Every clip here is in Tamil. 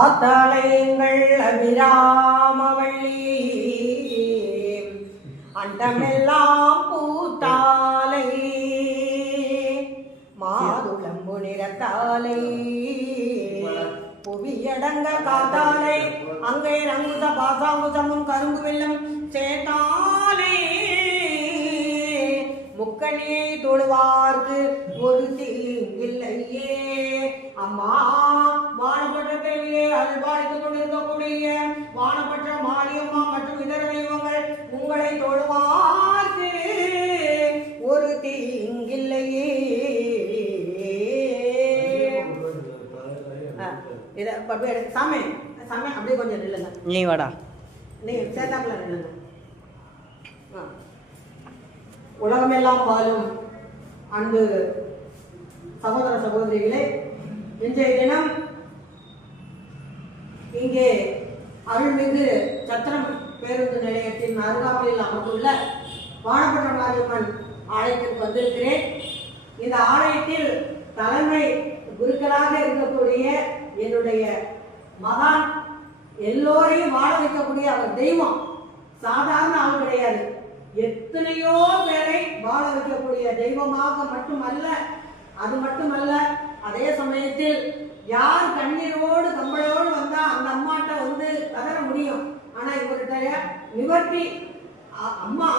ஆத்தாளையங்கள் அபிராமவள்ளி அண்டமெல்லாம் பூத்தாலை மாதுளம்பு நிறத்தாலை புவியடங்க காத்தாலை அங்கே ரங்குத பாசாங்குசமும் கரும்பு வெள்ளம் சேத்தாலை முக்கணியை தொழுவார்க்கு ஒரு தீங்கில்லையே. அம்மா வானப்பட்ட தேவியே அல்பாய்த்துக் கொண்டிருக்கக்கூடிய வானப்பட்ட மாரியம்மா மற்றும் இதர தெய்வங்கள் உங்களை தொழுவார்க்கு ஒரு தீங்கில்லையே. சாமி சாமி அப்படியே கொஞ்சம் நில்லுங்க. நீ வாடா, நீ சேர்த்தாப்புல நில்லுங்க. உலகமெல்லாம் வாழும் அன்பு சகோதர சகோதரிகளே, இன்றைய தினம் இங்கே அருள்மிகு சத்திரம் பேருந்து நிலையத்தின் அருகாமையில் அமைந்துள்ள வானப்பட்ட மாரியம்மன் ஆலயத்திற்கு வந்திருக்கிறேன். இந்த ஆலயத்தில் தலைமை குருக்களாக இருக்கக்கூடிய என்னுடைய மகான் எல்லோரையும் வாழ வைக்கக்கூடிய அவர் தெய்வம். சாதாரண ஆள் கிடையாது. எத்தனையோ பேரை வாழ வைக்கக்கூடிய தெய்வமாக மட்டுமல்ல, அது மட்டுமல்ல, அதே சமயத்தில் யார் கண்ணீரோடு கம்பளோடு வந்தா அந்த அம்மாட்ட வந்து கதற முடியும். ஆனா இவர்கிட்ட நிவர்த்தி, அம்மா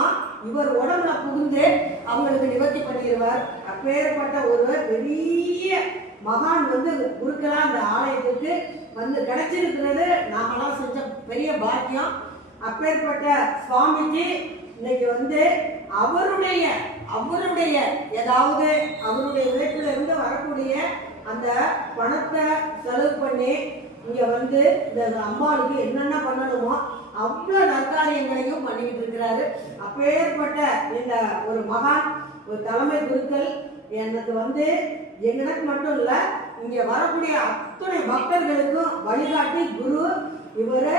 இவர் உடம்புல புகுந்து அவங்களுக்கு நிவர்த்தி பண்ணிடுவார். அப்பேற்பட்ட ஒருவர் பெரிய மகான் வந்து குருக்களா அந்த ஆலயத்துக்கு வந்து கிடைச்சிருக்கிறது நாமெல்லாம் செஞ்ச பெரிய பாக்கியம். அப்பேற்பட்ட சுவாமிஜி இன்னைக்கு வந்து அவருடைய ஏதாவது அவருடைய உழைப்புல இருந்து வரக்கூடிய அந்த பணத்தை செலவு பண்ணி இங்க வந்து இந்த அம்மாவுக்கு என்னென்ன பண்ணணுமோ அவ்வளவு நற்காரியங்களையும் பண்ணிக்கிட்டு இருக்கிறாரு. அப்பேற்பட்ட இந்த ஒரு மகான், ஒரு தலைமை குருக்கள் எனக்கு வந்து எங்களுக்கு மட்டும் இல்ல, இங்க வரக்கூடிய அத்தனை பக்தர்களுக்கும் வழிகாட்டி குரு. இவரை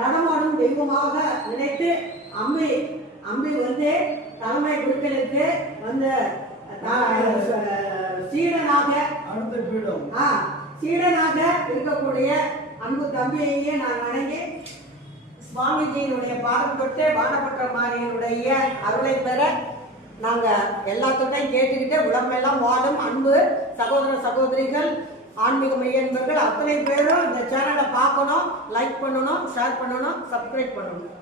நடமாடும் தெய்வமாக நினைத்து அம்பி வந்து தலைமை குருக்களுக்கு வந்து சீடனாக இருக்கக்கூடிய அன்பு தம்பியையே நான் வணங்கி சுவாமிஜியினுடைய பாதம் தொட்டு வானப்பட்ட மாரியனுடைய அருளை பெற நாங்க எல்லாத்தையும் கேட்டுக்கிட்டு உலகமெல்லாம் வாழும் அன்பு சகோதர சகோதரிகள் ஆன்மீக மையன்பர்கள் அத்தனை பேரும் இந்த சேனலை பார்க்கணும், லைக் பண்ணணும், ஷேர் பண்ணணும், சப்ஸ்கிரைப் பண்ணணும்.